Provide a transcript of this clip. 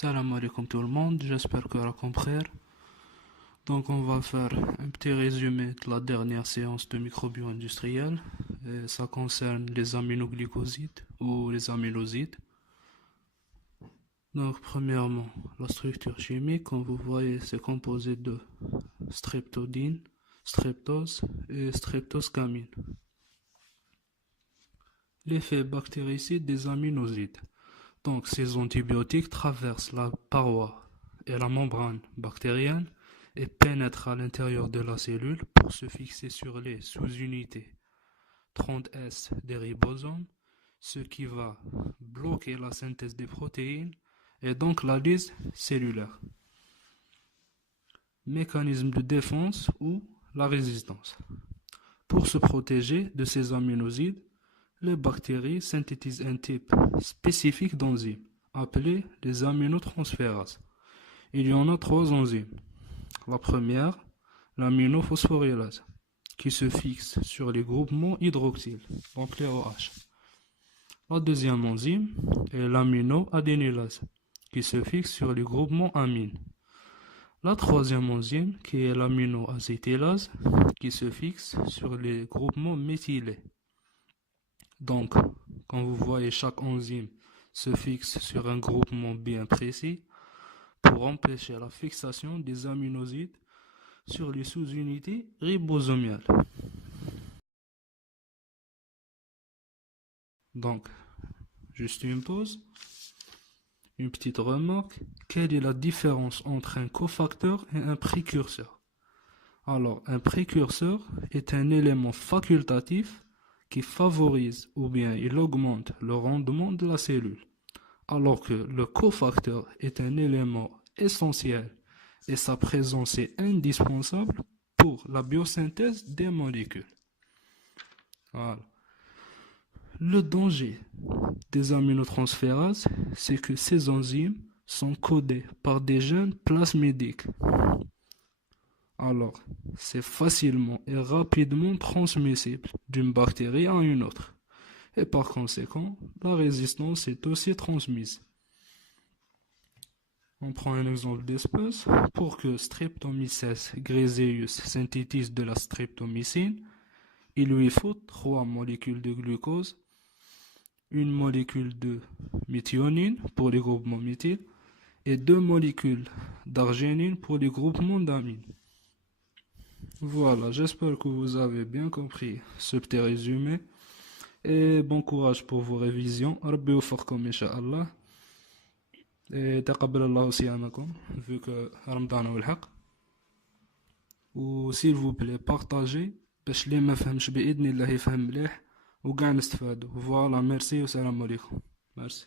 Salam alaikum tout le monde, j'espère que vous avez compris. Donc on va faire un petit résumé de la dernière séance de microbio industriel. Et ça concerne les aminoglycosides ou les amylosides. Donc premièrement, la structure chimique, comme vous voyez, c'est composé de streptodine, streptose et streptoscamine. L'effet bactéricide des aminosides. Donc, ces antibiotiques traversent la paroi et la membrane bactérienne et pénètrent à l'intérieur de la cellule pour se fixer sur les sous-unités 30S des ribosomes, ce qui va bloquer la synthèse des protéines et donc la lyse cellulaire. Mécanisme de défense ou la résistance. Pour se protéger de ces aminosides, les bactéries synthétisent un type spécifique d'enzymes, appelé les aminotransférases. Il y en a 3 enzymes. La première, l'aminophosphorylase, qui se fixe sur les groupements hydroxyle, donc les OH. La deuxième enzyme est l'aminoadénylase, qui se fixe sur les groupements amine. La troisième enzyme, qui est l'aminoacétylase, qui se fixe sur les groupements méthylés. Donc, quand vous voyez chaque enzyme se fixe sur un groupement bien précis pour empêcher la fixation des aminosides sur les sous-unités ribosomiales. Donc, juste une pause, une petite remarque. Quelle est la différence entre un cofacteur et un précurseur? Alors, un précurseur est un élément facultatif qui favorise ou bien il augmente le rendement de la cellule, alors que le cofacteur est un élément essentiel et sa présence est indispensable pour la biosynthèse des molécules. Voilà. Le danger des aminotransférases, c'est que ces enzymes sont codées par des gènes plasmidiques. Alors, c'est facilement et rapidement transmissible d'une bactérie à une autre. Et par conséquent, la résistance est aussi transmise. On prend un exemple d'espèce. Pour que Streptomyces griseus synthétise de la streptomycine, il lui faut 3 molécules de glucose, une molécule de méthionine pour les groupements méthyle et 2 molécules d'arginine pour les groupements d'amine. Voilà, j'espère que vous avez bien compris ce petit résumé et bon courage pour vos révisions. ربي يوفقكم إن شاء الله. Et تقبل الله صيامكم vu que رمضان والحق. و s'il vous plaît partagez باش اللي ما فهمش بإذن الله يفهم مليح وقاع نستفادوا. Voilà, merci والسلام عليكم. Merci.